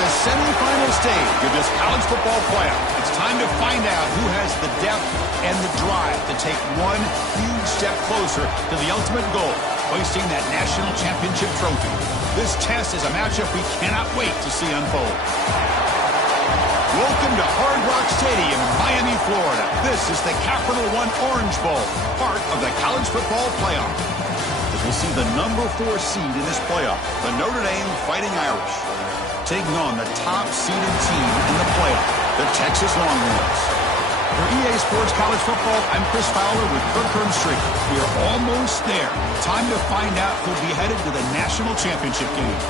the semifinal stage of this college football playoff. It's time to find out who has the depth and the drive to take one huge step closer to the ultimate goal, hoisting that national championship trophy. This test is a matchup we cannot wait to see unfold. Welcome to Hard Rock Stadium in Miami, Florida. This is the Capital One Orange Bowl, part of the college football playoff. As we'll see the number 4 seed in this playoff, the Notre Dame Fighting Irish, taking on the top-seeded team in the playoff, the Texas Longhorns. For EA Sports College Football, I'm Chris Fowler with Kirk Herbstreit. We are almost there. Time to find out who'll be headed to the national championship game.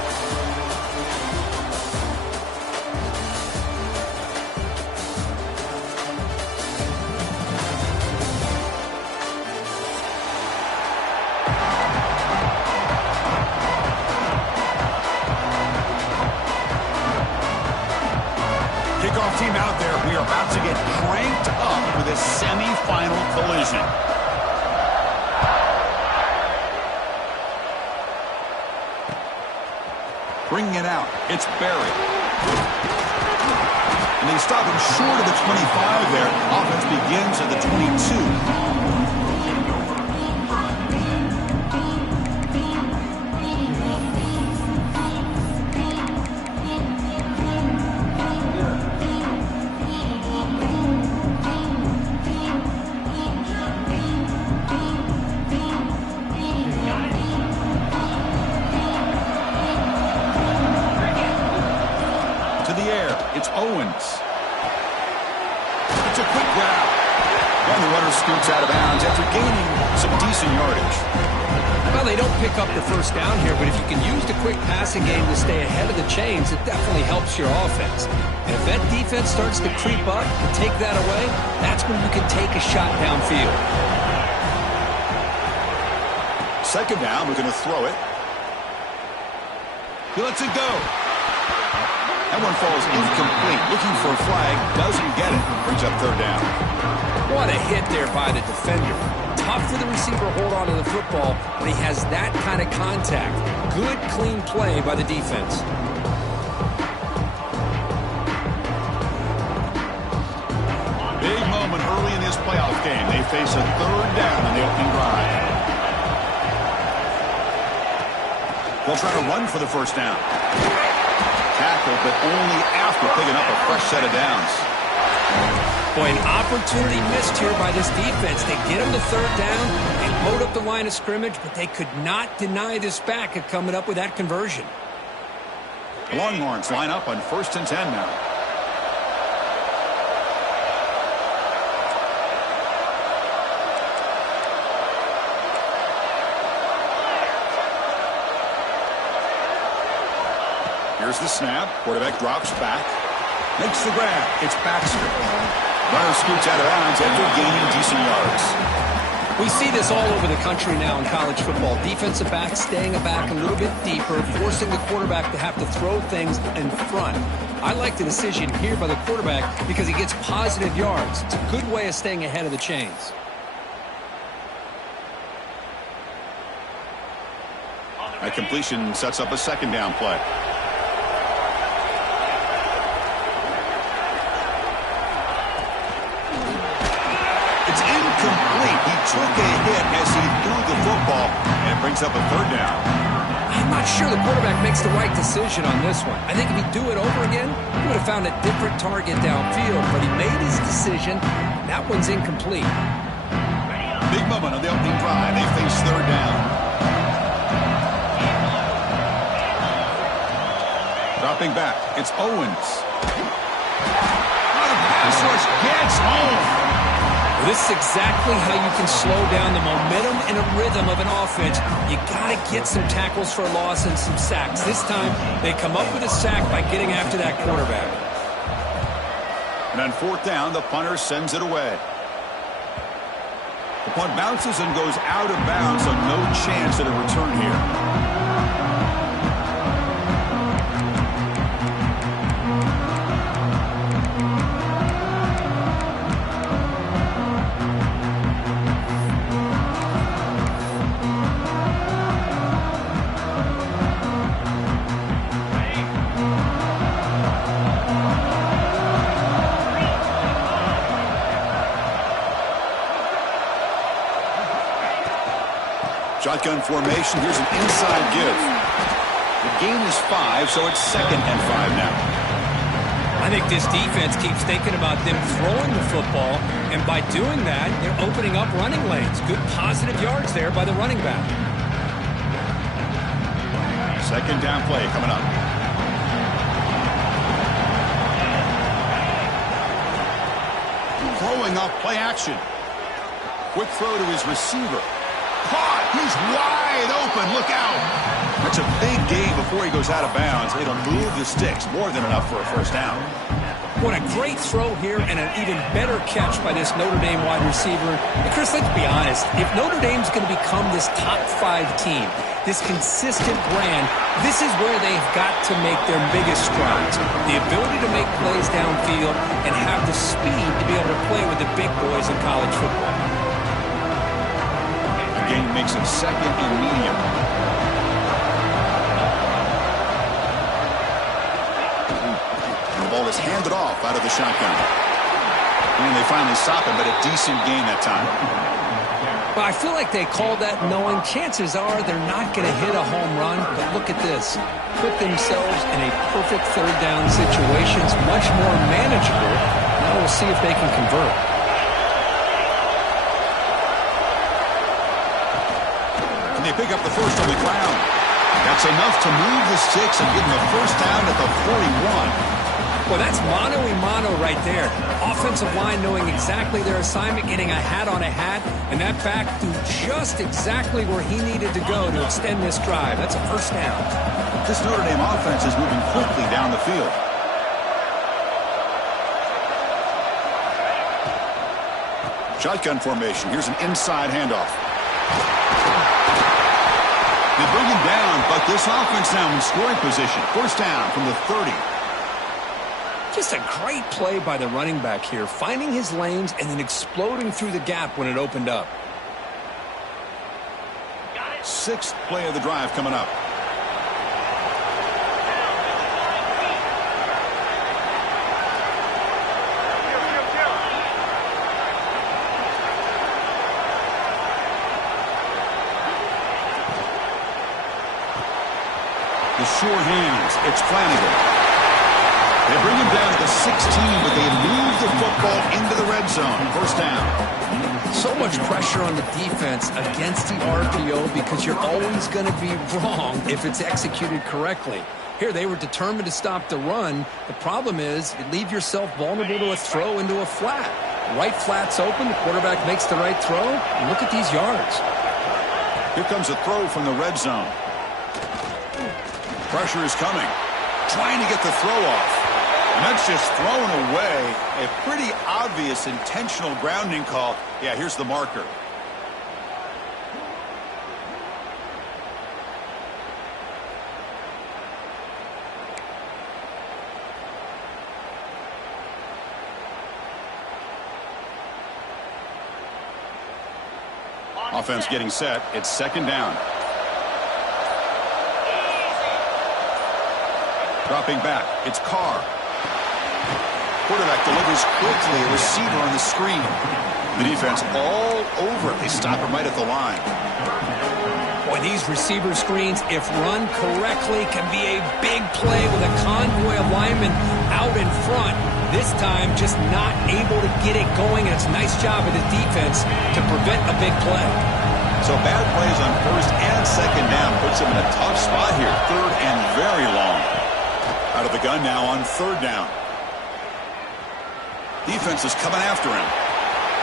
Kickoff team out there. We are about to get cranked up for this semi-final collision. Bringing it out. It's Barry. And they stop him short of the 25 there. Offense begins at the 22. It's Owens. It's a quick grab. And the runner scoots out of bounds after gaining some decent yardage. Well, they don't pick up the first down here, but if you can use the quick passing game to stay ahead of the chains, it definitely helps your offense. And if that defense starts to creep up and take that away, that's when you can take a shot downfield. Second down, we're going to throw it. He lets it go. That one falls incomplete. Looking for a flag, doesn't get it. Brings up third down. What a hit there by the defender. Tough for the receiver to hold on to the football when he has that kind of contact. Good, clean play by the defense. Big moment early in this playoff game. They face a third down on the opening drive. They'll try to run for the first down. Tackle, but only after picking up a fresh set of downs. Boy, an opportunity missed here by this defense. They get them to third down and load up the line of scrimmage, but they could not deny this back of coming up with that conversion. The Longhorns line up on 1st and 10 now. Here's the snap. Quarterback drops back. Makes the grab. It's Baxter. Runner scoots out of bounds after gaining decent yards. We see this all over the country now in college football. Defensive backs staying back a little bit deeper, forcing the quarterback to have to throw things in front. I like the decision here by the quarterback because he gets positive yards. It's a good way of staying ahead of the chains. That completion sets up a second down play. It's incomplete. He took a hit as he threw the football, and it brings up a third down. I'm not sure the quarterback makes the right decision on this one. I think if he'd do it over again, he would have found a different target downfield, but he made his decision. That one's incomplete. Big moment on the opening drive. They face third down. Dropping back, it's Owens. Oh, the pass rush gets home. This is exactly how you can slow down the momentum and a rhythm of an offense. You got to get some tackles for a loss and some sacks. This time, they come up with a sack by getting after that quarterback. And on fourth down, the punter sends it away. The punt bounces and goes out of bounds, so no chance at a return here. Shotgun formation. Here's an inside give. The gain is 5, so it's 2nd and 5 now. I think this defense keeps thinking about them throwing the football, and by doing that, they're opening up running lanes. Good positive yards there by the running back. 2nd down play coming up. Throwing off play action. Quick throw to his receiver. Caught. He's wide open. Look out. That's a big gain before he goes out of bounds. It'll move the sticks. More than enough for a first down. What a great throw here and an even better catch by this Notre Dame wide receiver. And Chris, let's be honest. If Notre Dame's going to become this top 5 team, this consistent brand, this is where they've got to make their biggest strides. The ability to make plays downfield and have the speed to be able to play with the big boys in college football. The gain makes it 2nd and medium. And the ball is handed off out of the shotgun. And they finally stop him, but a decent gain that time. Well, I feel like they called that knowing chances are they're not going to hit a home run, but look at this. Put themselves in a perfect 3rd down situation. It's much more manageable. Now we'll see if they can convert. And they pick up the first on the ground. That's enough to move the sticks and give them a first down at the 41. Well, that's mano-a-mano right there. Offensive line knowing exactly their assignment, getting a hat on a hat, and that back threw just exactly where he needed to go to extend this drive. That's a first down. This Notre Dame offense is moving quickly down the field. Shotgun formation. Here's an inside handoff. They bring him down, but this offense now in scoring position. First down from the 30. Just a great play by the running back here, finding his lanes and then exploding through the gap when it opened up. 6th play of the drive coming up. The sure hands. It's Flanagan. They bring him down to the 16, but they move the football into the red zone. First down. So much pressure on the defense against the RPO because you're always going to be wrong if it's executed correctly. Here, they were determined to stop the run. The problem is you leave yourself vulnerable to a throw into a flat. Right flat's open. The quarterback makes the right throw. And look at these yards. Here comes a throw from the red zone. Pressure is coming. Trying to get the throw off. And that's just thrown away. A pretty obvious intentional grounding call. Yeah, here's the marker. Offense getting set. It's 2nd down. Dropping back. It's Carr. Quarterback delivers quickly. A receiver on the screen. The defense all over it. They stop him right at the line. Boy, these receiver screens, if run correctly, can be a big play with a convoy of linemen out in front. This time, just not able to get it going, and it's a nice job of the defense to prevent a big play. So bad plays on 1st and 2nd down puts him in a tough spot here. 3rd and very long. Out of the gun now on 3rd down. Defense is coming after him.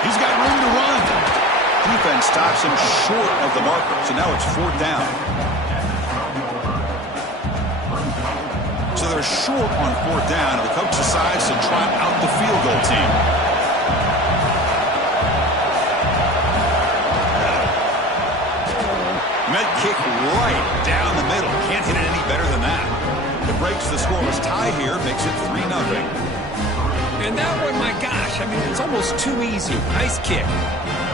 He's got room to run. Defense stops him short of the marker. So now it's 4th down. So they're short on 4th down, and the coach decides to trot out the field goal team. Med kick right down the middle. Can't hit it any better than that. It breaks the scoreless tie here, makes it 3-0. And that one, my gosh, I mean, it's almost too easy. Nice kick.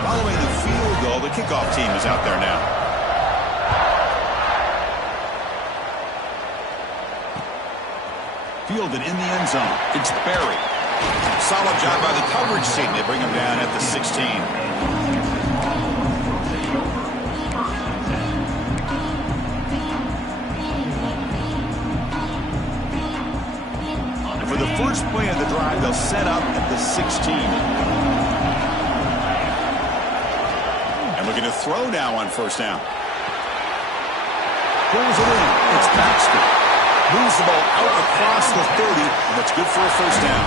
Following the field goal, the kickoff team is out there now. Fielded in the end zone. It's Barry. Solid job by the coverage team. They bring him down at the 16. for the first play of the drive, they'll set up at the 16. And looking to throw now on first down. Pulls it in. It's Baxter. Moves the ball out across the 30, and that's good for a first down.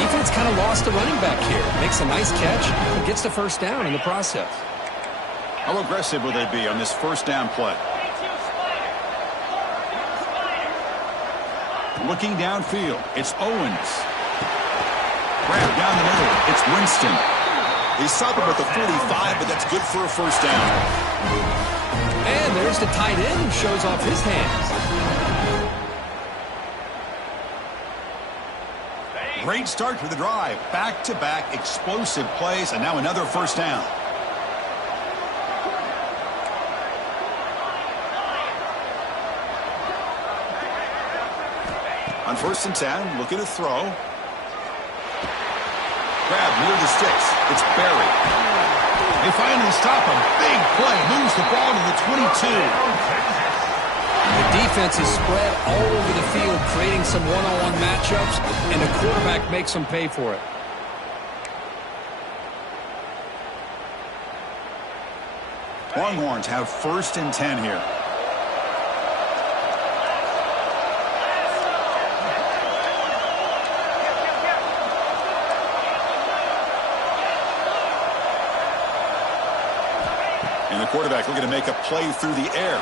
Defense kind of lost the running back here. Makes a nice catch and gets the first down in the process. How aggressive will they be on this first down play? Looking downfield, it's Owens. Grab down the middle, it's Winston. He stopped him at the 45, but that's good for a first down. And there's the tight end who shows off his hands. Great start to the drive. Back-to-back explosive plays, and now another first down. On first and 10, looking to throw. Grab near the sticks. It's Barry. They finally stop him. Big play. Moves the ball to the 22. The defense is spread all over the field, creating some one-on-one matchups, and the quarterback makes them pay for it. Longhorns have first and 10 here. And the quarterback looking to make a play through the air.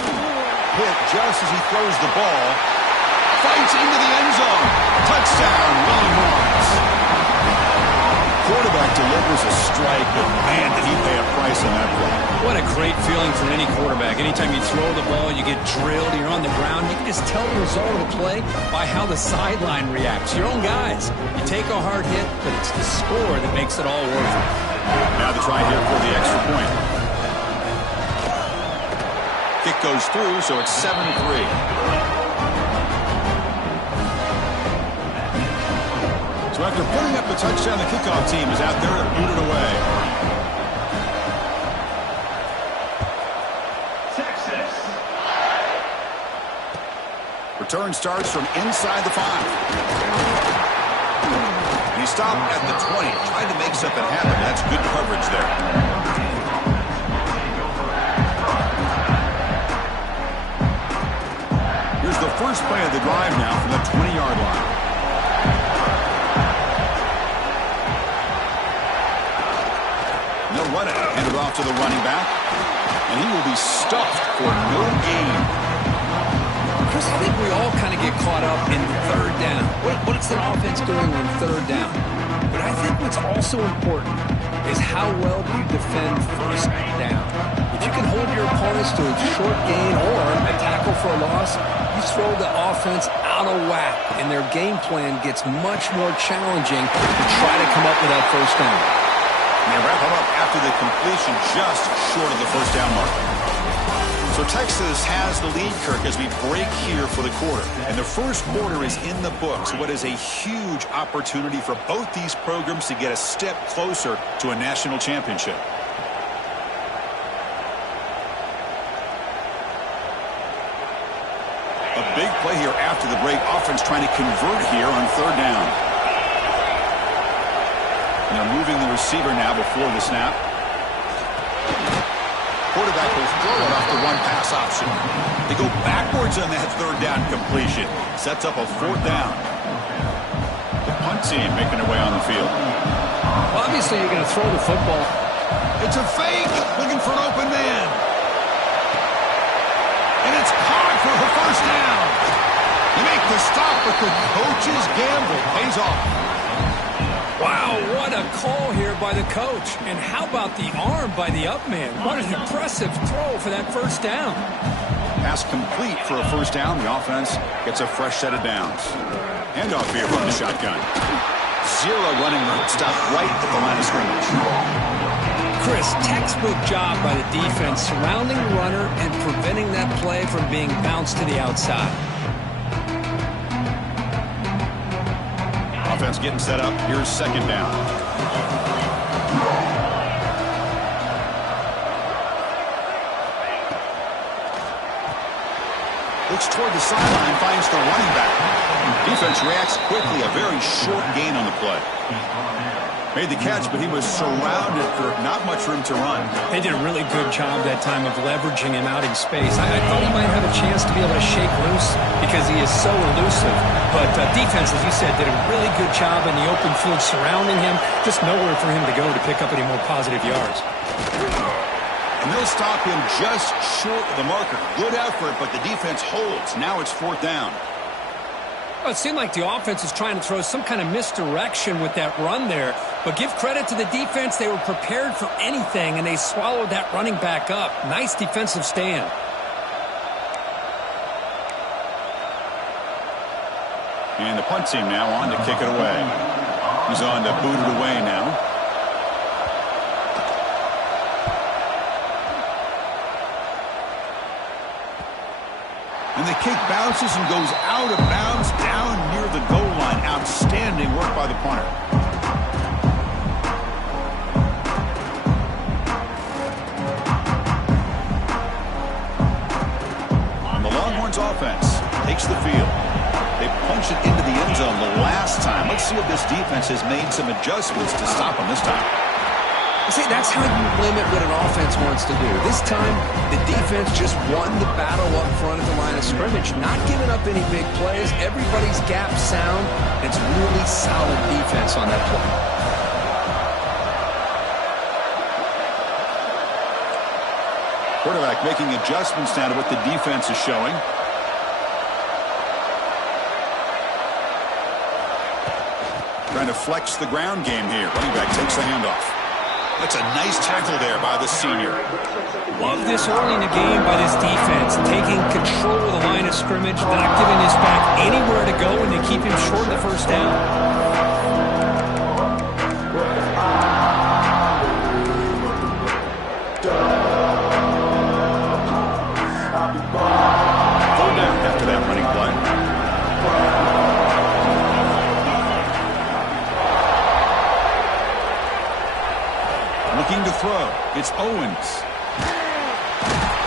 Hit just as he throws the ball. Fights into the end zone. Touchdown, Longhorns. Quarterback delivers a strike, but man, did he pay a price on that play. What a great feeling for any quarterback. Anytime you throw the ball, you get drilled, you're on the ground. You can just tell the result of the play by how the sideline reacts. Your own guys. You take a hard hit, but it's the score that makes it all worth it. Now the try here for the extra point. Kick goes through, so it's 7-3. So after putting up the touchdown, the kickoff team is out there to boot it away. Texas. Return starts from inside the 5. And he stopped at the 20, tried to make something happen. That's good coverage there. The first play of the drive now from the 20-yard line. They'll run it, hand it off to the running back, and he will be stuffed for no gain. Chris, I think we all kind of get caught up in third down. What's the offense doing on third down? But I think what's also important is how well do you defend first down. If you can hold your opponents to a short gain or a tackle for a loss, you throw the offense out of whack, and their game plan gets much more challenging to try to come up with that first down. And they wrap him up after the completion just short of the first down mark. So Texas has the lead, Kirk, as we break here for the quarter. And the first quarter is in the books. What is a huge opportunity for both these programs to get a step closer to a national championship. A big play here after the break. Offense trying to convert here on third down. And they're moving the receiver now before the snap. Quarterback will throw it off the one-pass option. They go backwards on that third down completion. Sets up a fourth down. The punt team making their way on the field. Well, obviously, you're going to throw the football. It's a fake. Looking for an open man. And it's caught for the first down. They make the stop, but the coach's gamble pays off. Wow, what a call here by the coach. And how about the arm by the up man? What an impressive throw for that first down. Pass complete for a first down. The offense gets a fresh set of downs. Handoff here from the shotgun. Zero running room. Stop right at the line of scrimmage. Chris, textbook job by the defense surrounding the runner and preventing that play from being bounced to the outside. Offense getting set up. Here's second down. looks toward the sideline, finds the running back. Defense reacts quickly, a very short gain on the play. Made the catch, but he was surrounded for not much room to run. They did a really good job that time of leveraging him out in space. I thought he might have a chance to be able to shake loose because he is so elusive. But defense, as you said, did a really good job in the open field surrounding him. Just nowhere for him to go to pick up any more positive yards. And they'll stop him just short of the marker. Good effort, but the defense holds. Now it's 4th down. Well, it seemed like the offense was trying to throw some kind of misdirection with that run there. But give credit to the defense. They were prepared for anything, and they swallowed that running back up. Nice defensive stand. And the punt team now on to kick it away. He's on to boot it away now. And the kick bounces and goes out of bounds down near the goal line. Outstanding work by the punter. And the Longhorns offense takes the field. They punch it into the end zone the last time. Let's see if this defense has made some adjustments to stop them this time. See, that's how you limit what an offense wants to do. This time, the defense just won the battle up front at the line of scrimmage, not giving up any big plays. Everybody's gap sound. It's really solid defense on that play. Quarterback making adjustments now to what the defense is showing. Trying to flex the ground game here. Running back takes the handoff. That's a nice tackle there by the senior. Love this early in the game by this defense, taking control of the line of scrimmage, not giving this back anywhere to go, and they keep him short of the first down. Third down after that running play. Looking to throw. It's Owens.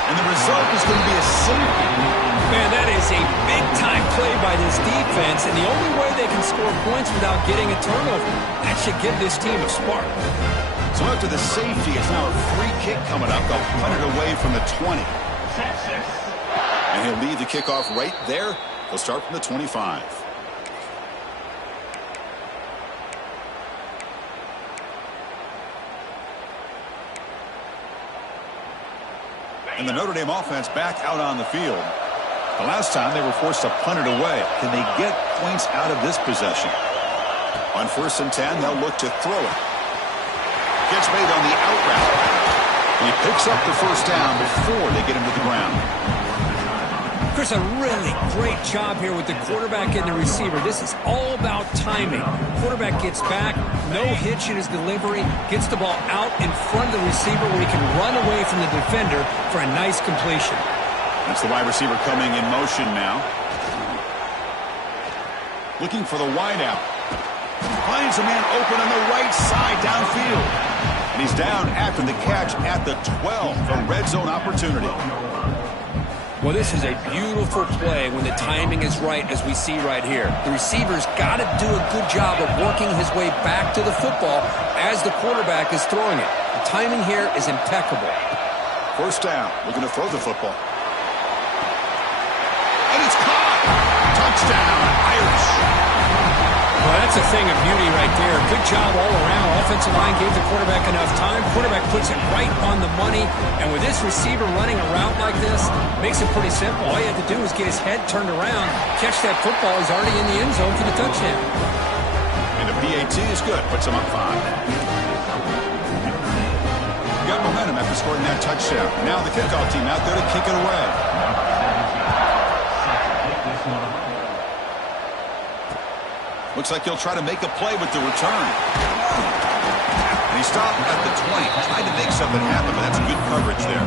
And the result is going to be a safety. Man, that is a big-time play by this defense, and the only way they can score points without getting a turnover. That should give this team a spark. So after the safety, it's now a free kick coming up. They'll punt it away from the 20. And he'll leave the kickoff right there. He'll start from the 25. And the Notre Dame offense back out on the field. The last time they were forced to punt it away. Can they get points out of this possession? On 1st and 10, they'll look to throw it. Gets made on the out route. And he picks up the first down before they get him to the ground. Chris, a really great job here with the quarterback and the receiver. This is all about timing. Quarterback gets back, no hitch in his delivery, gets the ball out in front of the receiver where he can run away from the defender for a nice completion. That's the wide receiver coming in motion now. Looking for the wideout. Finds a man open on the right side downfield. And he's down after the catch at the 12. A red zone opportunity. Well, this is a beautiful play when the timing is right, as we see right here. The receiver's got to do a good job of working his way back to the football as the quarterback is throwing it. The timing here is impeccable. First down, looking to throw the football. And it's caught! Touchdown, Irish! Well, that's a thing of beauty right there. Good job all around. Offensive line gave the quarterback enough time. Quarterback puts it right on the money. And with this receiver running a route like this, makes it pretty simple. All you have to do is get his head turned around, catch that football. He's already in the end zone for the touchdown. And the PAT is good. Puts him up 5. Got momentum after scoring that touchdown. Now the kickoff team out there to kick it away. Looks like he'll try to make a play with the return. And he stopped at the 20. Tried to make something happen, but that's good coverage there.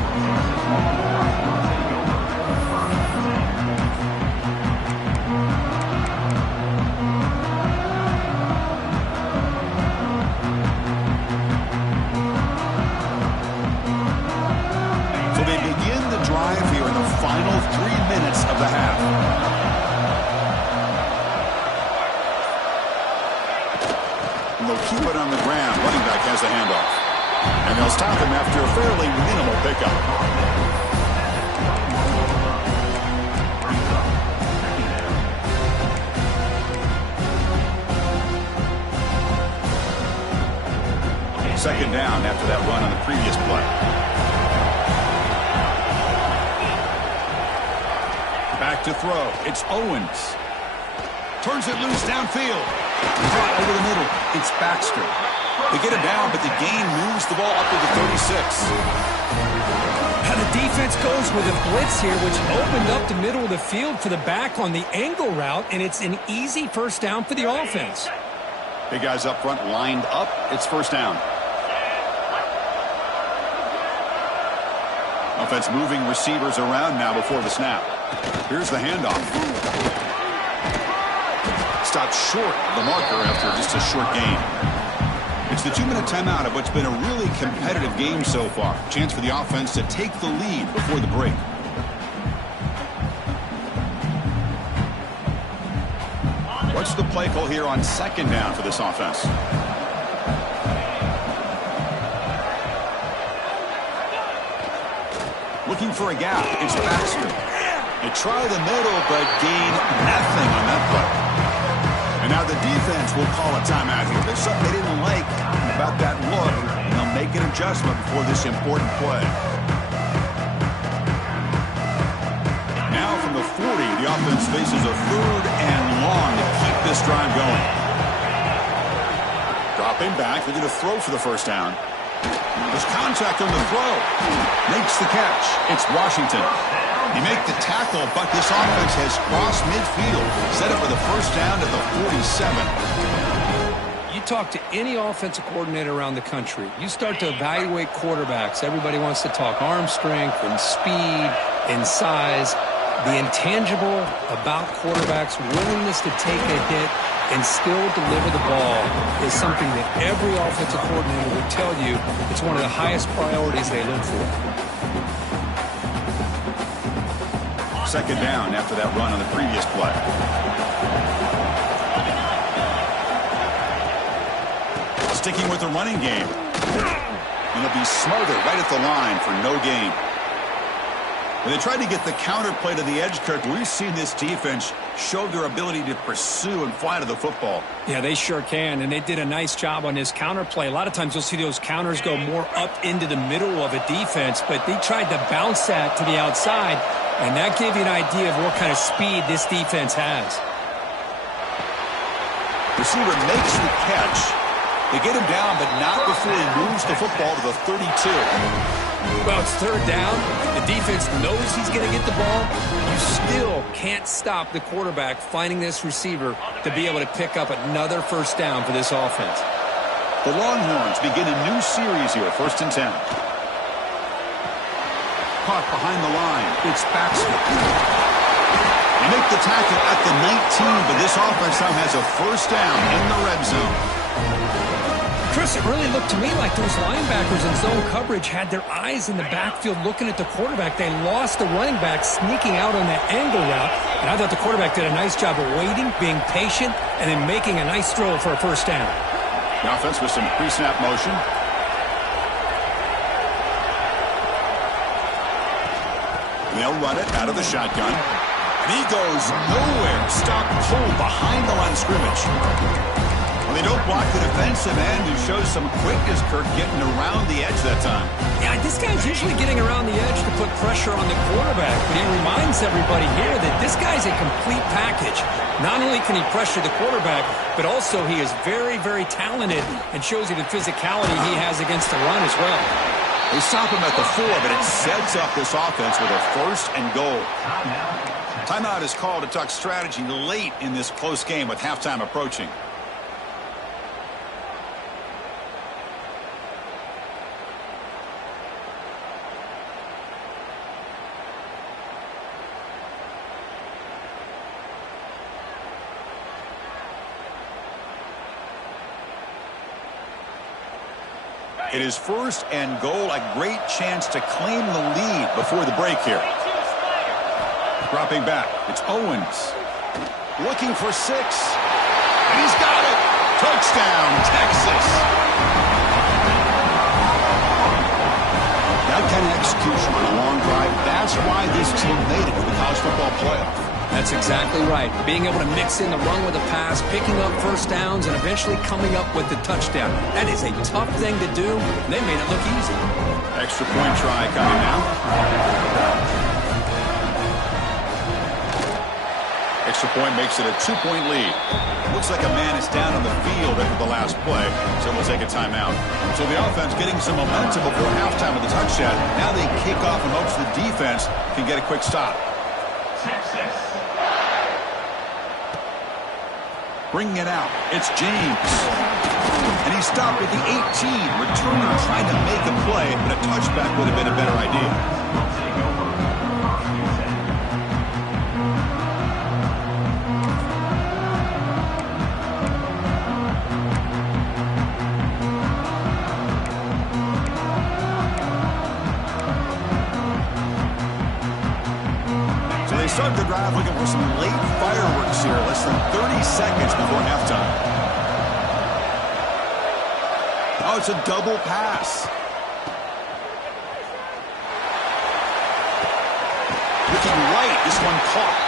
So they begin the drive here in the final 3 minutes of the half. and they'll keep it on the ground. Running back has the handoff. And they'll stop him after a fairly minimal pickup. Second down after that run on the previous play. Back to throw. It's Owens. Turns it loose downfield. Caught over the middle. It's Baxter. They get him down, but the gain moves the ball up to the 36. Now the defense goes with a blitz here, which opened up the middle of the field for the back on the angle route, and it's an easy first down for the offense. Big guys up front lined up. It's first down. Offense moving receivers around now before the snap. Here's the handoff. Stopped short of the marker after just a short gain. It's the 2-minute timeout of what's been a really competitive game so far. Chance for the offense to take the lead before the break. What's the play call here on second down for this offense? Looking for a gap. It's Baxter. They try the middle, but gain nothing on that play. And now the defense will call a timeout here. There's something they didn't like about that look, and they'll make an adjustment before this important play. Now from the 40, the offense faces a third and long to keep this drive going. Dropping back, they're going to throw for the first down. There's contact on the throw. Makes the catch. It's Washington. They make the tackle, but this offense has crossed midfield. Set it for the first down at the 47. You talk to any offensive coordinator around the country, you start to evaluate quarterbacks. Everybody wants to talk arm strength and speed and size. The intangible about quarterbacks' willingness to take a hit and still deliver the ball is something that every offensive coordinator would tell you it's one of the highest priorities they look for. Second down after that run on the previous play. Sticking with the running game. And it'll be smothered right at the line for no gain. When they tried to get the counter play to the edge, Kirk, we've seen this defense show their ability to pursue and fly to the football. Yeah, they sure can, and they did a nice job on this counter play. A lot of times you'll see those counters go more up into the middle of a defense, but they tried to bounce that to the outside, and that gave you an idea of what kind of speed this defense has. Receiver makes the catch. They get him down, but not before he moves the football to the 32. Well, it's third down. The defense knows he's going to get the ball. You still can't stop the quarterback finding this receiver to be able to pick up another first down for this offense. The Longhorns begin a new series here, 1st and 10. Caught behind the line. It's Baxter. They make the tackle at the 19, but this offense now has a first down in the red zone. Chris, it really looked to me like those linebackers in zone coverage had their eyes in the backfield looking at the quarterback. They lost the running back sneaking out on that angle route, and I thought the quarterback did a nice job of waiting, being patient, and then making a nice throw for a first down. The offense with some pre-snap motion. They'll run it out of the shotgun. And he goes nowhere. Stopped cold behind the line of scrimmage. Well, they don't block the defensive end, who shows some quickness, Kirk, getting around the edge that time. Yeah, this guy's usually getting around the edge to put pressure on the quarterback, but he reminds everybody here that this guy's a complete package. Not only can he pressure the quarterback, but also he is very, very talented and shows you the physicality he has against the run as well. They stop him at the 4, but it sets up this offense with a 1st and goal. Timeout is called to talk strategy late in this close game with halftime approaching. It is 1st and goal, a great chance to claim the lead before the break here. Dropping back, it's Owens. Looking for 6. And he's got it. Touchdown, Texans. and execution on a long drive. That's why this team made it to the college football playoff. That's exactly right. Being able to mix in the run with a pass, picking up first downs, and eventually coming up with the touchdown. That is a tough thing to do. They made it look easy. Extra point try coming now. Extra point makes it a 2-point lead. Looks like a man is down on the field after the last play, so we'll take a timeout. So the offense getting some momentum before halftime with the touchdown. Now they kick off in hopes the defense can get a quick stop. Bringing it out, it's James. And he stopped at the 18. Returner trying to make a play, but a touchback would have been a better idea. Start the drive looking for some late fireworks here. Less than 30 seconds before halftime. Oh, it's a double pass. Looking right, this one caught.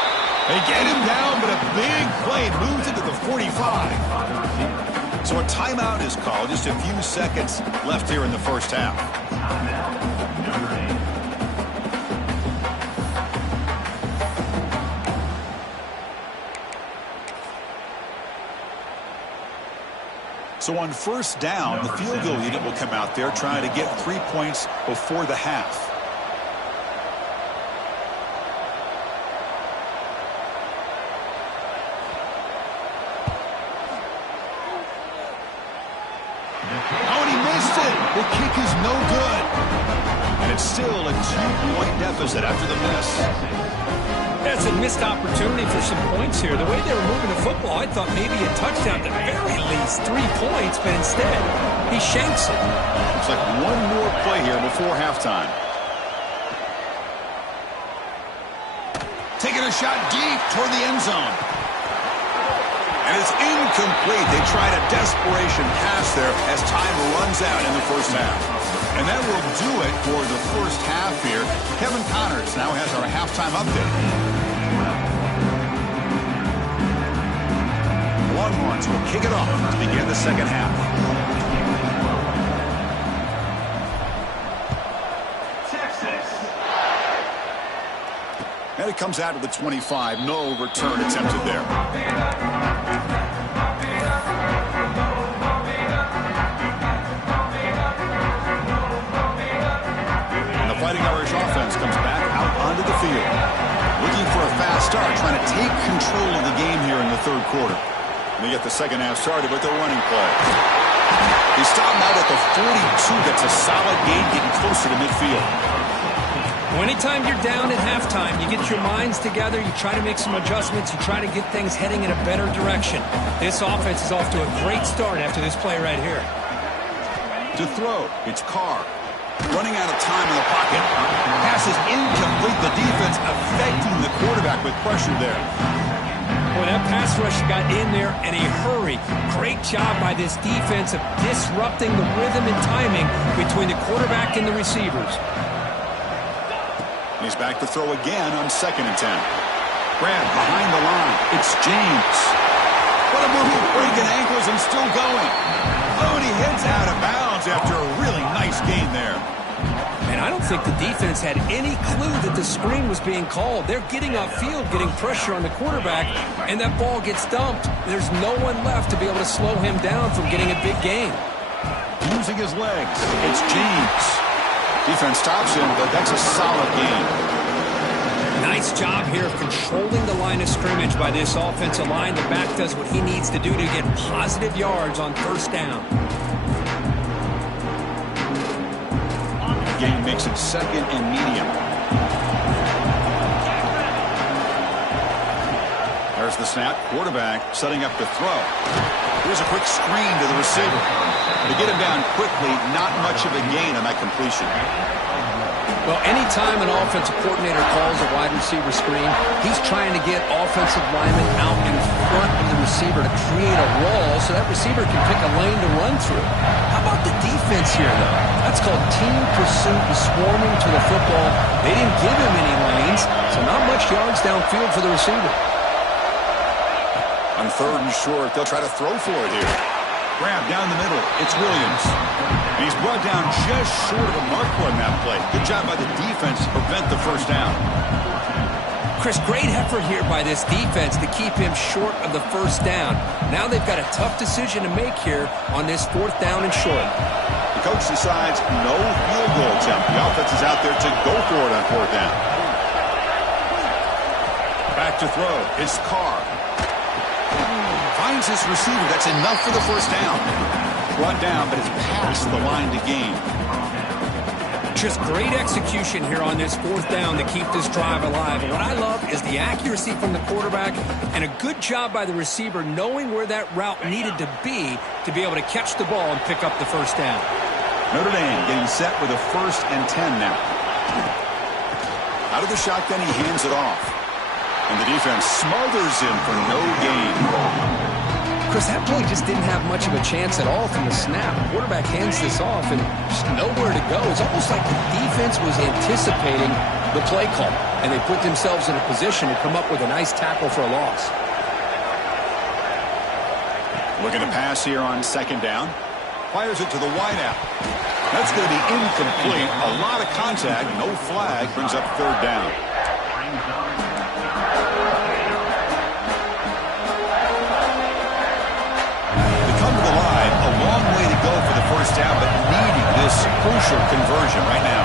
They get him down, but a big play moves into the 45. So a timeout is called. Just a few seconds left here in the first half. So on first down, the field goal unit will come out there trying to get 3 points before the half. Oh, and he missed it. The kick is no good. And it's still a 2-point deficit after the miss. That's a missed opportunity for some points here. The way they were moving the football, I thought maybe a touchdown, at the very least 3 points, but instead, he shanks it. Looks like one more play here before halftime. Taking a shot deep toward the end zone. And it's incomplete. They tried a desperation pass there as time runs out in the first half. And that will do it for the first half here. Kevin Connors now has our halftime update. Longhorns will kick it off to begin the second half. Texas. And it comes out to the 25. No return attempted there. Fighting Irish offense comes back out onto the field. Looking for a fast start, trying to take control of the game here in the third quarter. And they get the second half started with their running play. They stop out at the 42. That's a solid gain, getting closer to midfield. Well, anytime you're down at halftime, you get your minds together, you try to make some adjustments, you try to get things heading in a better direction. This offense is off to a great start after this play right here. To throw, it's Carr. Running out of time in the pocket. Pass is incomplete. The defense affecting the quarterback with pressure there. Boy, that pass rush got in there in a hurry. Great job by this defense of disrupting the rhythm and timing between the quarterback and the receivers. He's back to throw again on 2nd and 10. Grab behind the line. It's James. What a move. Breaking ankles and still going. Oh, and he heads out of bounds after a really nice gain there. And I don't think the defense had any clue that the screen was being called. They're getting upfield, getting pressure on the quarterback, and that ball gets dumped. There's no one left to be able to slow him down from getting a big gain. Using his legs, it's James. Defense stops him, but that's a solid gain. Nice job here of controlling the line of scrimmage by this offensive line. The back does what he needs to do to get positive yards on first down. Gain makes it 2nd and medium. There's the snap. Quarterback setting up to throw. Here's a quick screen to the receiver. They get him down quickly. Not much of a gain on that completion. Well, anytime an offensive coordinator calls a wide receiver screen, he's trying to get offensive linemen out in front of the receiver to create a wall so that receiver can pick a lane to run through. How about the defense here, though? That's called team pursuit and swarming to the football. They didn't give him any lanes, so not much yards downfield for the receiver. On 3rd and short, they'll try to throw for it here. Grab down the middle. It's Williams. And he's brought down just short of a marker on that play. Good job by the defense to prevent the first down. Chris, great effort here by this defense to keep him short of the first down. Now they've got a tough decision to make here on this 4th down and short. The coach decides no field goal attempt. The offense is out there to go for it on 4th down. Back to throw. It's Carr. Finds his receiver. That's enough for the first down. Brought down, but it's past the line to gain. Just great execution here on this 4th down to keep this drive alive. And what I love is the accuracy from the quarterback and a good job by the receiver knowing where that route needed to be able to catch the ball and pick up the first down. Notre Dame getting set with a 1st and 10 now. Out of the shotgun, he hands it off. And the defense smothers him for no gain. Chris, that play just didn't have much of a chance at all from the snap. The quarterback hands this off and just nowhere to go. It's almost like the defense was anticipating the play call, and they put themselves in a position to come up with a nice tackle for a loss. Looking to pass here on 2nd down. Fires it to the wideout. That's going to be incomplete. A lot of contact. No flag. Brings up 3rd down. A long way to go for the first down, but needing this crucial conversion right now.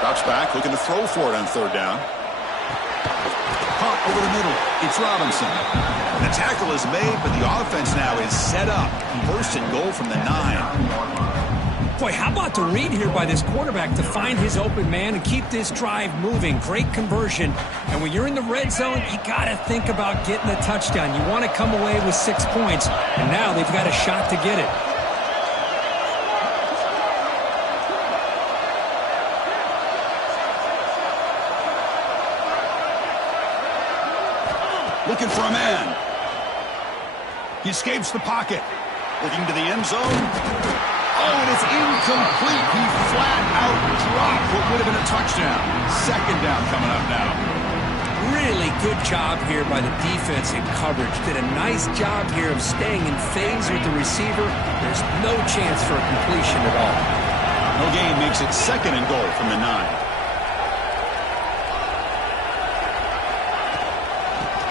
Drops back, looking to throw for it on 3rd down. Caught over the middle. It's Robinson. The tackle is made, but the offense now is set up. 1st and goal from the 9. Boy, how about the read here by this quarterback to find his open man and keep this drive moving. Great conversion. And when you're in the red zone, you got to think about getting a touchdown. You want to come away with 6 points, and now they've got a shot to get it. Looking for a man. He escapes the pocket. Looking to the end zone. Oh, and it's incomplete. He flat out dropped what would have been a touchdown. 2nd down coming up now. Really good job here by the defense in coverage. Did a nice job here of staying in phase with the receiver. There's no chance for a completion at all. No gain makes it 2nd and goal from the 9.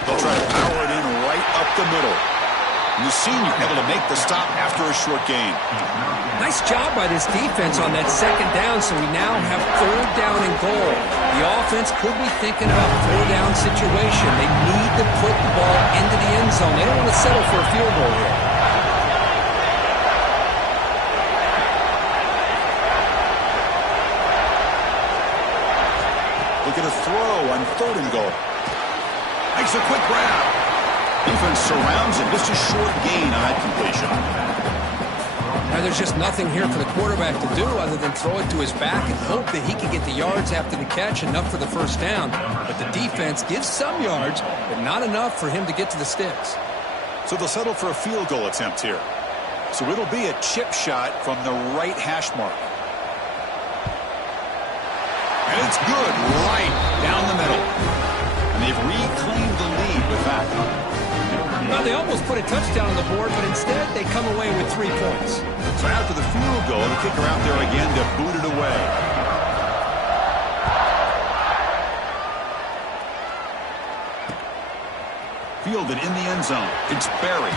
They'll try to power it in right up the middle. And the senior able to make the stop after a short gain. Nice job by this defense on that 2nd down, so we now have 3rd down and goal. The offense could be thinking about a 4th down situation. They need to put the ball into the end zone. They don't want to settle for a field goal here. Looking to throw on 3rd and goal. Makes a quick grab. Defense surrounds him. Just a short gain on that completion. Now there's just nothing here for the quarterback to do other than throw it to his back and hope that he can get the yards after the catch, enough for the first down. But the defense gives some yards, but not enough for him to get to the sticks. So they'll settle for a field goal attempt here. So it'll be a chip shot from the right hash mark. And it's good right down the middle. And they've reclaimed the lead with that. Well, they almost put a touchdown on the board, but instead they come away with 3 points. So after the field goal, the kicker out there again to boot it away. Fielded in the end zone. It's Barry.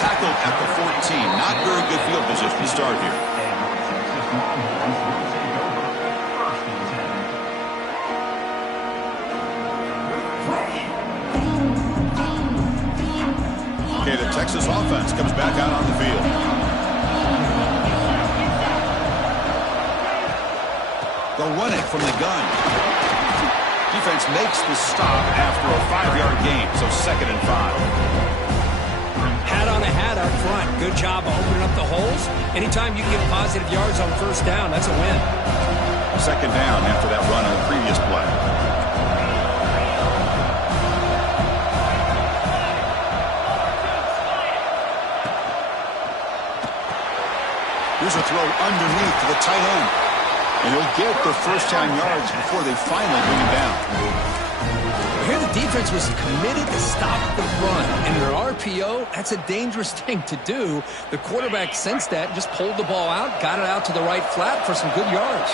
Tackled at the 14. Not very good field position to start here. Okay, the Texas offense comes back out on the field. They'll run it from the gun. Defense makes the stop after a 5-yard gain, so 2nd and 5. Hat on on a hat up front. Good job of opening up the holes. Anytime you can get positive yards on first down, that's a win. Second down after that run on the previous play. Here's a throw underneath to the tight end. And he'll get the first down yards before they finally bring him down. Here the defense was committed to stop the run. And in an RPO, that's a dangerous thing to do. The quarterback sensed that and just pulled the ball out, got it out to the right flat for some good yards.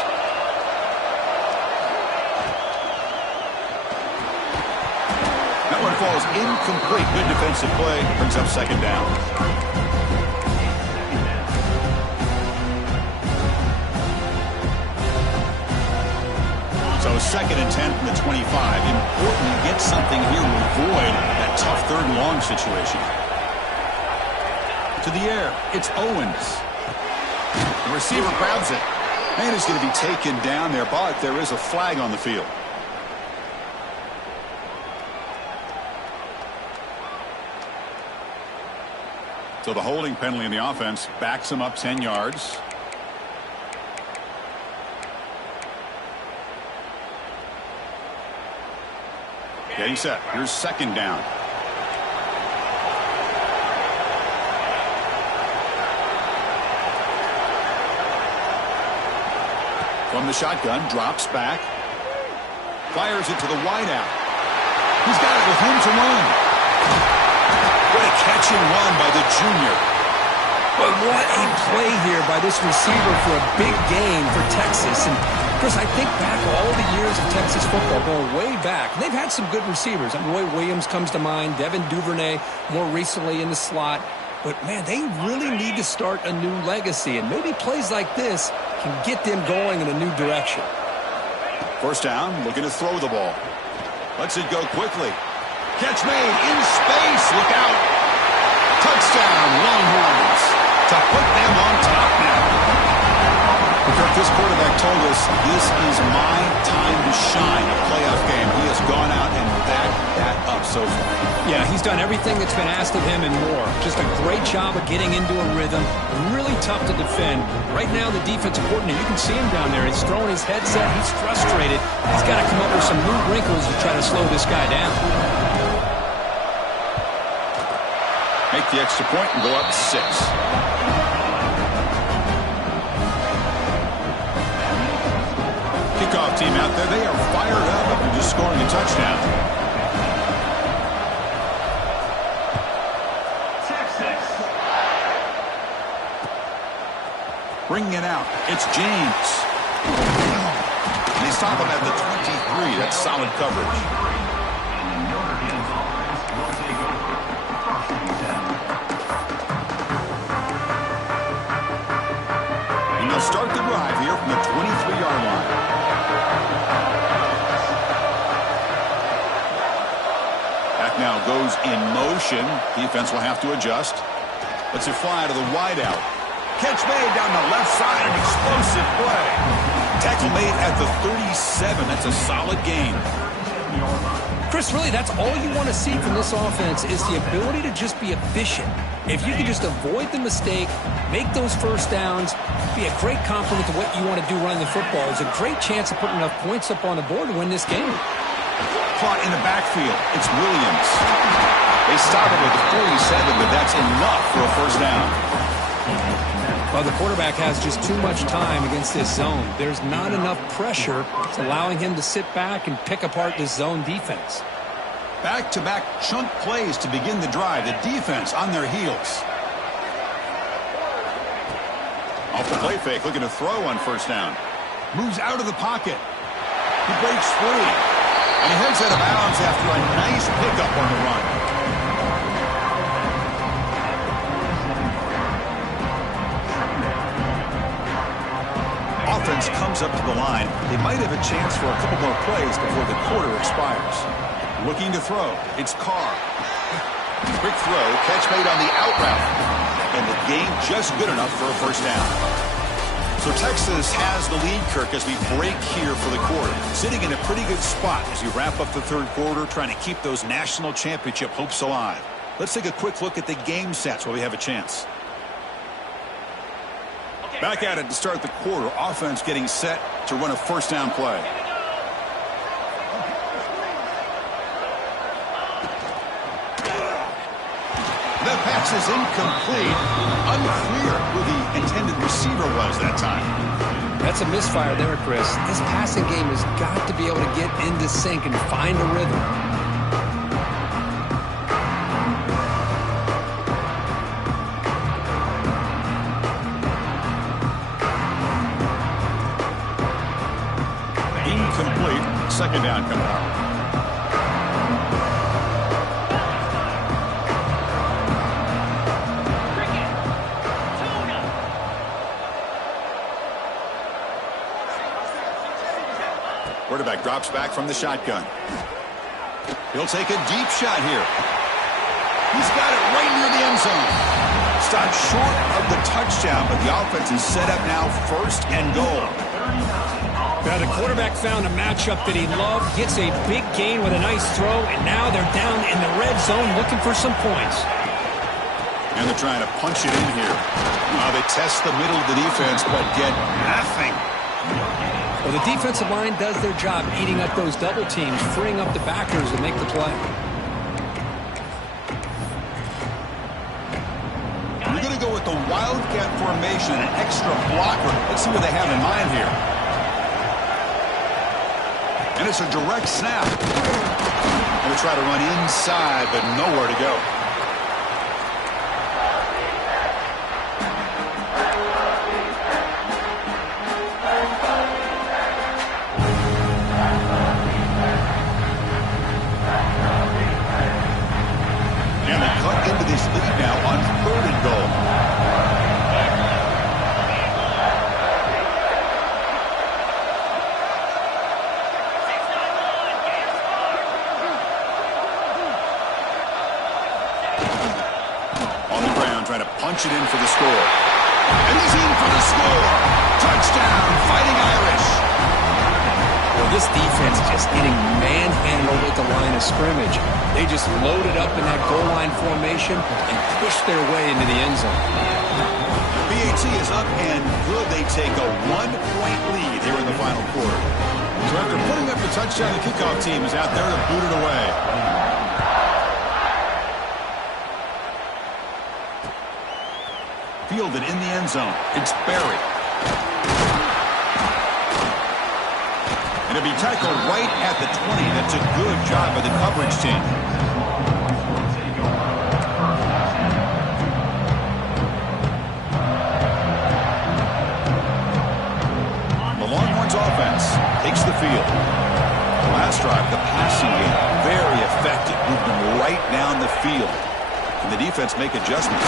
That one falls incomplete. Good defensive play. Brings up second down. So second and 10 from the 25. Important to get something here to avoid that tough third and long situation. To the air. It's Owens. The receiver grabs it. And he's going to be taken down there, but there is a flag on the field. So the holding penalty in the offense backs him up 10 yards. Getting set. Here's second down. From the shotgun, drops back. Fires it to the wideout. He's got it with room to run. What a catch and run by the junior. But what a play here by this receiver for a big gain for Texas. And Chris, I think back all the years of Texas football, going way back. They've had some good receivers. I mean, Roy Williams comes to mind, Devin Duvernay more recently in the slot. But, man, they really need to start a new legacy. And maybe plays like this can get them going in a new direction. First down, looking to throw the ball. Lets it go quickly. Catch made in space. Look out. Touchdown, Longhorns. To put them on top now. Kirk, this quarterback told us this is my time to shine, a playoff game. He has gone out and backed that up so far. Yeah, he's done everything that's been asked of him and more. Just a great job of getting into a rhythm. Really tough to defend. Right now, the defensive coordinator, you can see him down there. He's throwing his headset. He's frustrated. He's got to come up with some new wrinkles to try to slow this guy down. Make the extra point and go up 6. Kickoff team out there. They are fired up after just scoring a touchdown. Bringing it out. It's James. And they stop him at the 23. That's solid coverage. And they'll start the drive here from the 23-yard line. That now goes in motion. Defense will have to adjust. Lets it fly to the wideout. Catch made down the left side. An explosive play. Tackle made at the 37. That's a solid gain. Chris, really, that's all you want to see from this offense is the ability to just be efficient. If you can just avoid the mistake, make those first downs, be a great compliment to what you want to do running the football. It's a great chance of putting enough points up on the board to win this game. Caught in the backfield. It's Williams. They stop him with the 47, but that's enough for a first down. Well, the quarterback has just too much time against this zone. There's not enough pressure. It's allowing him to sit back and pick apart this zone defense. Back-to-back chunk plays to begin the drive. The defense on their heels. Off the play fake, looking to throw on first down. Moves out of the pocket. He breaks free. And he heads out of bounds after a nice pickup on the run. Offense comes up to the line. They might have a chance for a couple more plays before the quarter expires. Looking to throw. It's Carr. Quick throw. Catch made on the out route. And the gain just good enough for a first down. So Texas has the lead, Kirk, as we break here for the quarter. Sitting in a pretty good spot as you wrap up the third quarter, trying to keep those national championship hopes alive. Let's take a quick look at the game stats while we have a chance. Back at it to start the quarter. Offense getting set to run a first down play. The pass is incomplete. Unclear who the intended receiver was that time. That's a misfire there, Chris. This passing game has got to be able to get into sync and find a rhythm. Incomplete. Second down coming up. Quarterback drops back from the shotgun. He'll take a deep shot here. He's got it right near the end zone. Stopped short of the touchdown, but the offense is set up now first and goal. Now the quarterback found a matchup that he loved, gets a big gain with a nice throw, and now they're down in the red zone looking for some points. And they're trying to punch it in here. They test the middle of the defense, but get nothing. Well, the defensive line does their job eating up those double teams, freeing up the backers to make the play. You're going to go with the wildcat formation, an extra blocker. Let's see what they have in mind here. And it's a direct snap. They'll try to run inside, but nowhere to go. And they cut into this lead now on 3rd and goal. On the ground, trying to punch it in for the score. And he's in for the score. Touchdown, Fighting Irish. Well, this defense is just getting manhandled at the line of scrimmage. They just loaded up in that goal line formation and pushed their way into the end zone. BAT is up and good. They take a 1-point lead here in the final quarter. So after putting up the touchdown, the kickoff team is out there to boot it away. Fielded in the end zone. It's Barry. And it'll be tackled right at the 20. That's a good job by the coverage team. The Longhorns offense takes the field. The last drive, the passing game, very effective. Moving right down the field. And the defense make adjustments.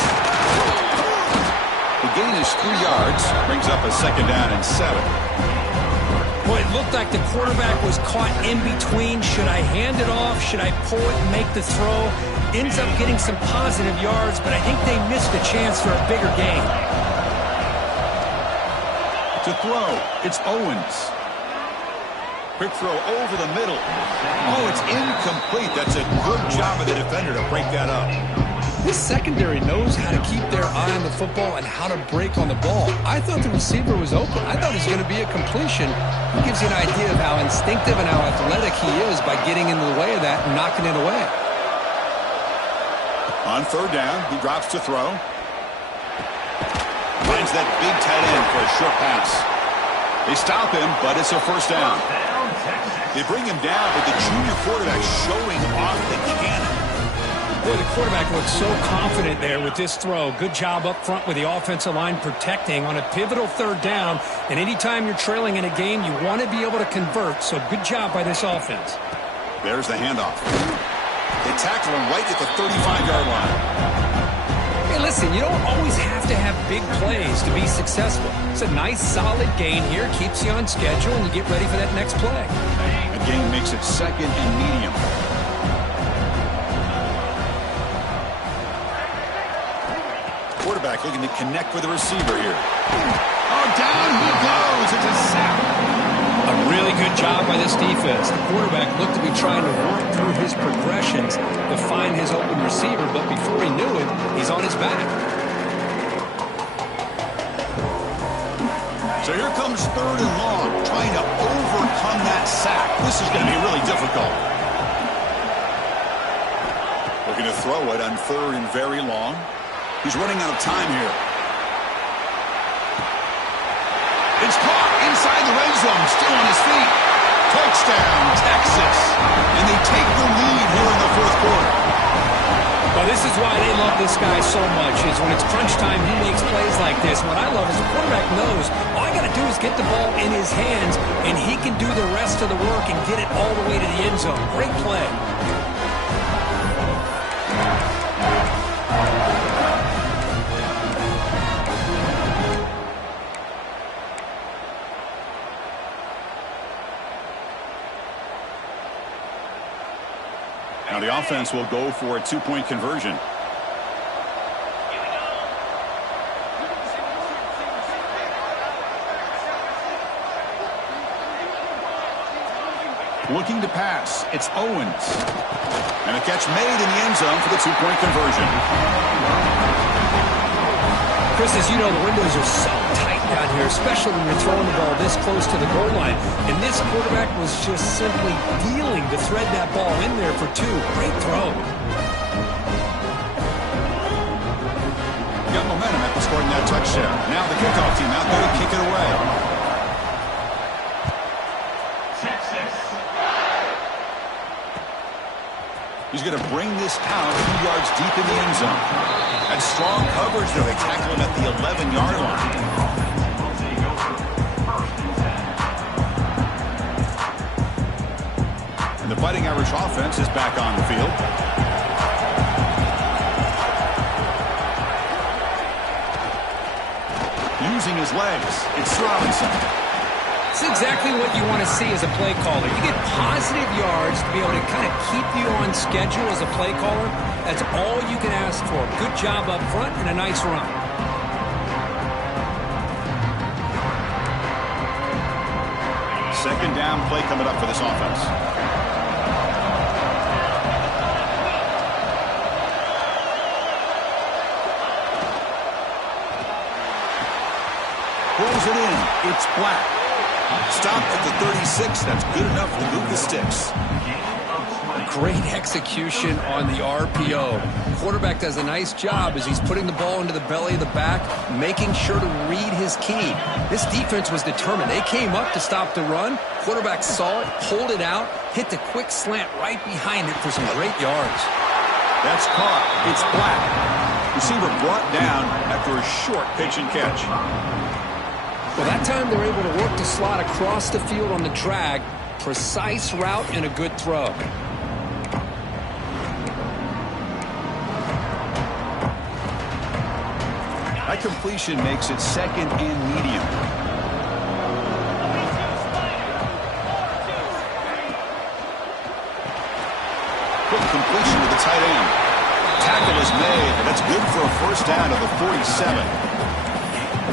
The gain is 3 yards. Brings up a second down and 7. Boy, it looked like the quarterback was caught in between. Should I hand it off? Should I pull it and make the throw? Ends up getting some positive yards, but I think they missed a chance for a bigger gain. To throw, it's Owens. Quick throw over the middle. Oh, it's incomplete. That's a good job of the defender to break that up. This secondary knows how to keep their eye on the football and how to break on the ball. I thought the receiver was open. I thought it was going to be a completion. It gives you an idea of how instinctive and how athletic he is by getting into the way of that and knocking it away. On 3rd down, he drops to throw. Finds that big tight end for a short pass. They stop him, but it's a first down. They bring him down, but the junior quarterback showing off the cannon. Boy, the quarterback looks so confident there with this throw. Good job up front with the offensive line protecting on a pivotal 3rd down. And anytime you're trailing in a game, you want to be able to convert. So good job by this offense. There's the handoff. They tackle him right at the 35-yard line. Hey, listen, you don't always have to have big plays to be successful. It's a nice, solid gain here. Keeps you on schedule, and you get ready for that next play. The gain makes it 2nd and medium. Quarterback looking to connect with the receiver here. Oh, down he goes. It's a sack. A really good job by this defense. The quarterback looked to be trying to work through through his progressions to find his open receiver, but before he knew it, he's on his back. So here comes 3rd and long, trying to overcome that sack. This is going to be really difficult. Looking to throw it on 3rd and very long. He's running out of time here. It's caught inside the red zone, still on his feet. Touchdown, Texas. And they take the lead here in the 4th quarter. Well, this is why they love this guy so much, is when it's crunch time, he makes plays like this. What I love is the quarterback knows all I got to do is get the ball in his hands, and he can do the rest of the work and get it all the way to the end zone. Great play. Now the offense will go for a 2-point conversion. Looking to pass, it's Owens. And a catch made in the end zone for the 2-point conversion. Chris, as you know, the windows are so tight down here, especially when you're throwing the ball this close to the goal line. And this quarterback was just simply dealing to thread that ball in there for 2. Great throw. Got momentum after scoring that touchdown. Now the kickoff team out there to kick it away. He's going to bring this out 2 yards deep in the end zone. That's strong coverage, though. They tackle him at the 11-yard line. And the Fighting Irish offense is back on the field. Using his legs, it's Robinson. It's exactly what you want to see as a play caller. You get positive yards to be able to kind of keep you on schedule as a play caller. That's all you can ask for. Good job up front and a nice run. Second down play coming up for this offense. Pulls it in. It's Black. Stop at the 36. That's good enough to move the sticks. Great execution on the RPO. Quarterback does a nice job as he's putting the ball into the belly of the back, making sure to read his key. This defense was determined. They came up to stop the run. Quarterback saw it, pulled it out, hit the quick slant right behind it for some great yards. That's caught. It's Black. Receiver brought down after a short pitch and catch. Well, that time they're able to work the slot across the field on the drag. Precise route and a good throw. That completion makes it 2nd and medium. Quick completion to the tight end. Tackle is made, and that's good for a first down of the 47.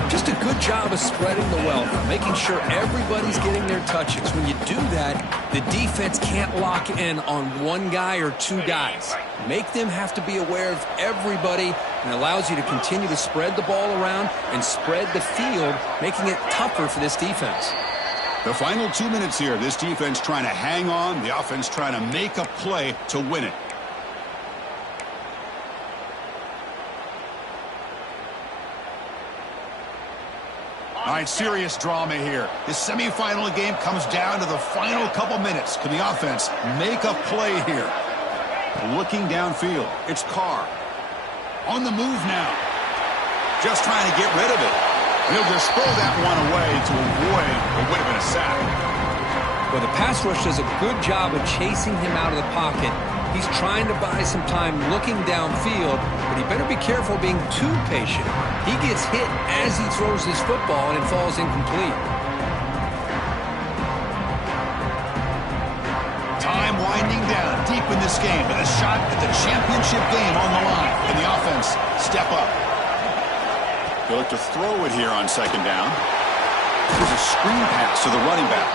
Just a good job of spreading the wealth, making sure everybody's getting their touches. When you do that, the defense can't lock in on one guy or 2 guys. Make them have to be aware of everybody, and allows you to continue to spread the ball around and spread the field, making it tougher for this defense. The final 2 minutes here. This defense trying to hang on. The offense trying to make a play to win it. All right, serious drama here. This semifinal game comes down to the final couple minutes. Can the offense make a play here? Looking downfield, it's Carr. On the move now. Just trying to get rid of it. He'll just throw that one away to avoid what would have been a sack. Well, the pass rush does a good job of chasing him out of the pocket. He's trying to buy some time looking downfield, but he better be careful being too patient. He gets hit as he throws his football, and it falls incomplete. Time winding down deep in this game, with a shot at the championship game on the line. Can the offense step up? They'll look to throw it here on 2nd down. There's a screen pass to the running back.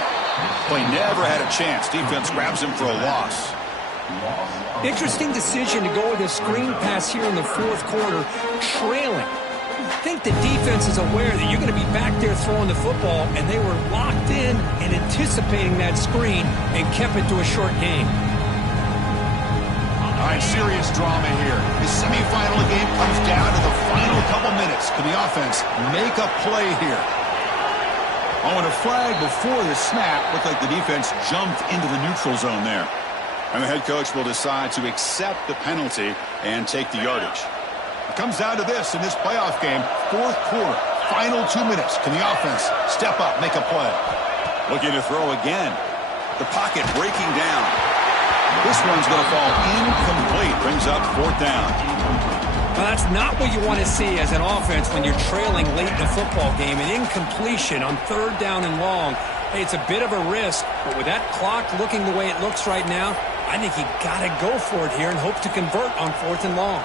Play never had a chance. Defense grabs him for a loss. Interesting decision to go with a screen pass here in the fourth quarter, trailing. I think the defense is aware that you're going to be back there throwing the football, and they were locked in and anticipating that screen and kept it to a short game. All right, serious drama here. The semifinal game comes down to the final couple minutes. Can the offense make a play here? Oh, and a flag before the snap. Looked like the defense jumped into the neutral zone there. And the head coach will decide to accept the penalty and take the yardage. It comes down to this in this playoff game. Fourth quarter, final 2 minutes. Can the offense step up, make a play? Looking to throw again. The pocket breaking down. This one's going to fall incomplete. Brings up fourth down. Well, that's not what you want to see as an offense when you're trailing late in a football game. An incompletion on third down and long. Hey, it's a bit of a risk, but with that clock looking the way it looks right now, I think you got to go for it here and hope to convert on fourth and long.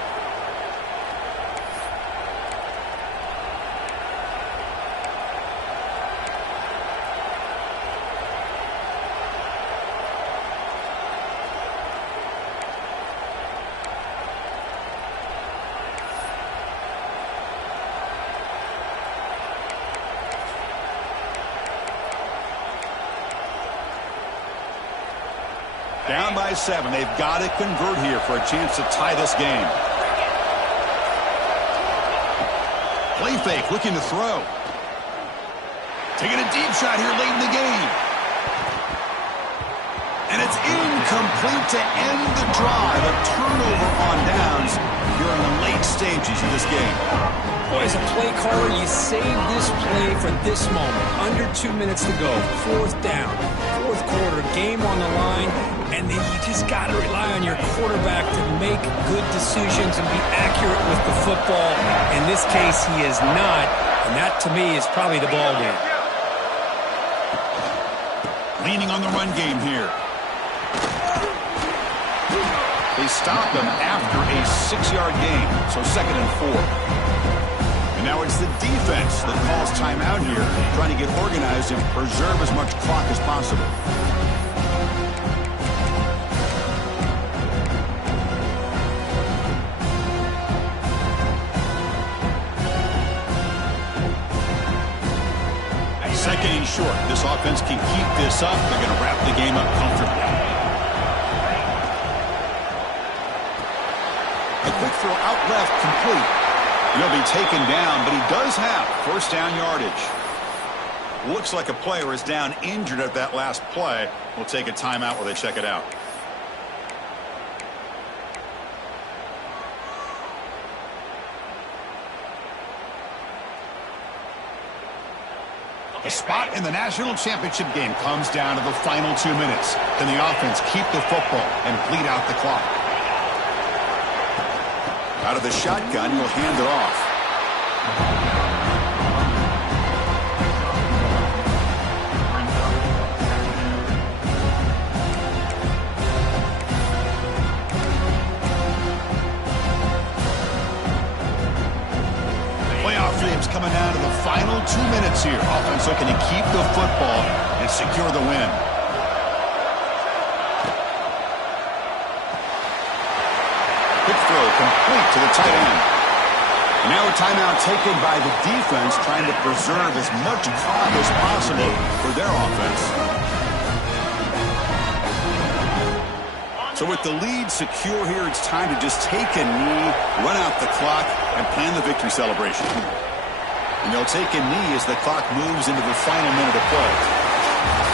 Down by 7. They've got to convert here for a chance to tie this game. Play fake, looking to throw. Taking a deep shot here late in the game. And it's incomplete to end the drive. A turnover on downs here in the late stages of this game. Boy, as a play caller, you save this play for this moment. Under 2 minutes to go. Fourth down. Fourth quarter. Game on the line. And then you just got to rely on your quarterback to make good decisions and be accurate with the football. In this case, he is not. And that, to me, is probably the ball game. Leaning on the run game here. They stop him after a 6-yard gain. So 2nd and 4. And now it's the defense that calls timeout here, trying to get organized and preserve as much clock as possible. Second and short. This offense can keep this up. They're going to wrap the game up comfortably. A quick throw out left, complete. He'll be taken down, but he does have first down yardage. Looks like a player is down injured at that last play. We'll take a timeout while they check it out. A spot in the national championship game comes down to the final 2 minutes. Can the offense keep the football and bleed out the clock? Out of the shotgun, he'll hand it off. Playoff dreams coming down to the final 2 minutes here. Offense looking to keep the football and secure the win. Quick throw complete to the tight end. And now a timeout taken by the defense, trying to preserve as much clock as possible for their offense. So with the lead secure here, it's time to just take a knee, run out the clock, and plan the victory celebration. And they'll take a knee as the clock moves into the final minute of play.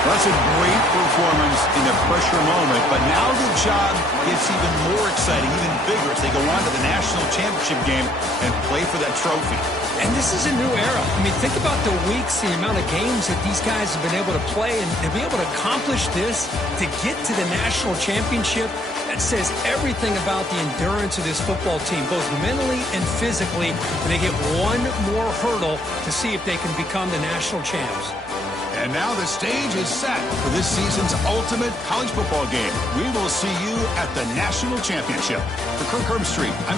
Well, that's a great performance in a pressure moment, but now the job gets even more exciting, even bigger as they go on to the national championship game and play for that trophy. And this is a new era. I mean, think about the weeks, the amount of games that these guys have been able to play, and to be able to accomplish this, to get to the national championship, that says everything about the endurance of this football team, both mentally and physically. And they get one more hurdle to see if they can become the national champs. And now the stage is set for this season's ultimate college football game. We will see you at the national championship. For Kirk Herbstreit, I'm